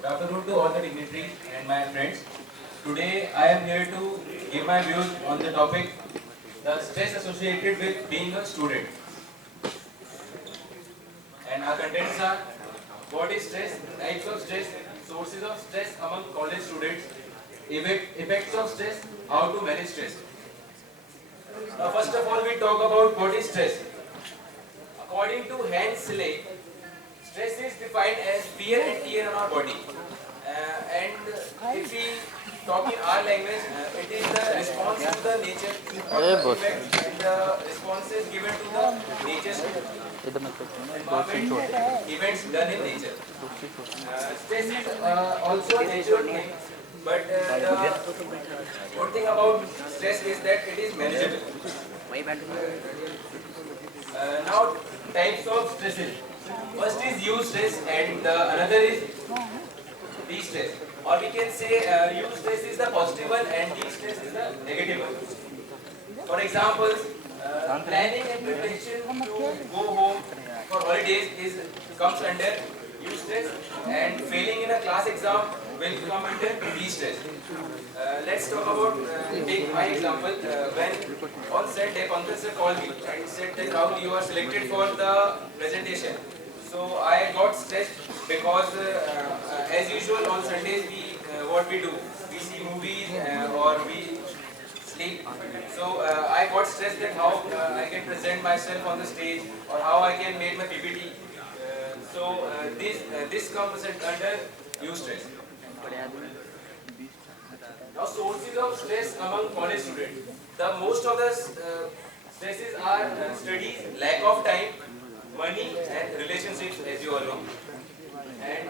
Good afternoon to all the dignitaries and my friends. Today I am here to give my views on the topic the stress associated with being a student. And our contents are what is stress, types of stress, sources of stress among college students, effects of stress, how to manage stress. First of all, we talk about what is stress. According to Hans Slay, stress is defined as wear and tear on our body. And if we talk in our language, it is the response to the nature or अरे the बस effect and the responses given to the nature's इधर मत करते हैं दो seat छोड़ environment events done in nature. दो seat छोड़ Stress is also a natural thing, but the good thing about stress is that it is manageable. Now, types of stresses. First is use stress and another is de-stress. Or we can say use stress is the positive one and de-stress is the negative one. For example, planning and preparation to go home for holidays comes under use stress and failing in a class exam will come under de-stress. Let's talk about, take my example, when on set day Pankaj sir called me and said that Rahul you are selected for the presentation. So I got stressed because as usual on Sundays what we do, we see movies or we sleep. So I got stressed that how I can present myself on the stage or how I can make my PPT. This comes under use stress. Now sources of stress among college students. The most of the stresses are studies, lack of time, money and relationships as you all know. And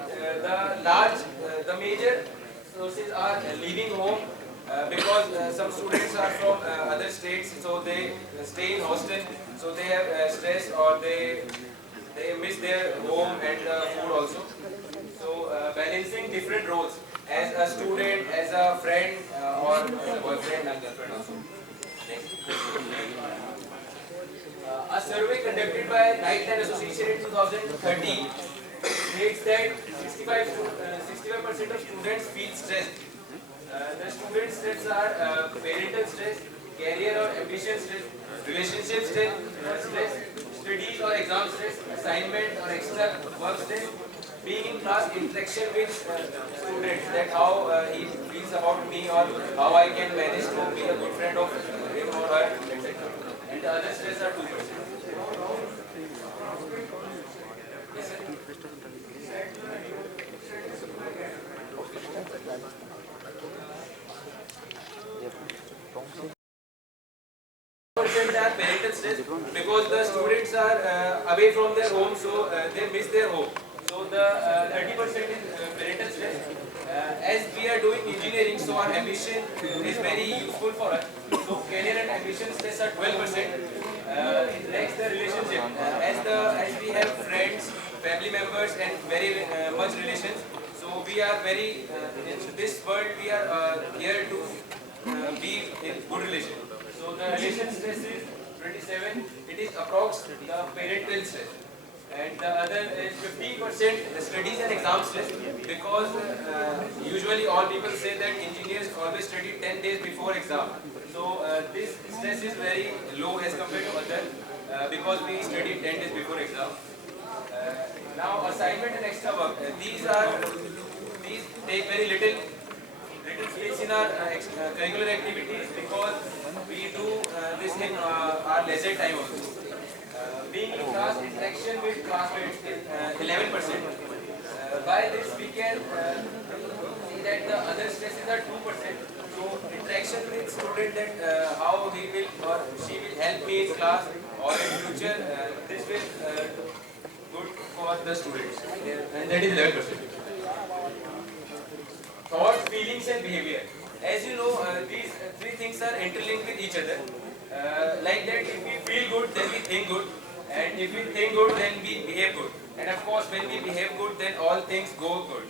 the major sources are leaving home because some students are from other states, so they stay in hostel, so they have stress or they miss their home and food also. So balancing different roles as a student, as a friend, or as a boyfriend and girlfriend also. Next. A survey conducted by Nightline Association in 2013 states that 65% of students feel stressed. The student stress are parental stress, career or ambition stress, relationship stress, studies or exam stress, assignment or extra work stress, being in class interaction with students, that how he feels about me or how I can manage to be a good friend of him or her, etc. And the other stress are 2%. Yes, sir. Percent are parental stress because the students are away from their home, so they miss their home. So the 30% is parental stress. As we are doing engineering, so our ambition is very useful for us. So career and ambition stress are 12%. Next, the relationship. As we have friends, family members, and very much relations. So we are very in this world we are here to be in good relation. So the relation stress is 27. It is approx the parental stress. And the other is 15% studies and exam stress because usually all people say that engineers always study 10 days before exam. So this stress is very low as compared to other because we study 10 days before exam. Now assignment and extra work. These take very little space in our curricular activities because we do this in our leisure time also. Being in class interaction with classmates is 11%. By this we can see that the other stresses are 2%. So interaction with student, that how he will or she will help me in class or in future, this will good for the students, and that is 11%. Thoughts, feelings and behavior. As you know, these three things are interlinked with each other. Like that, if we feel good, then we think good. And if we think good, then we behave good. And of course, when we behave good, then all things go good.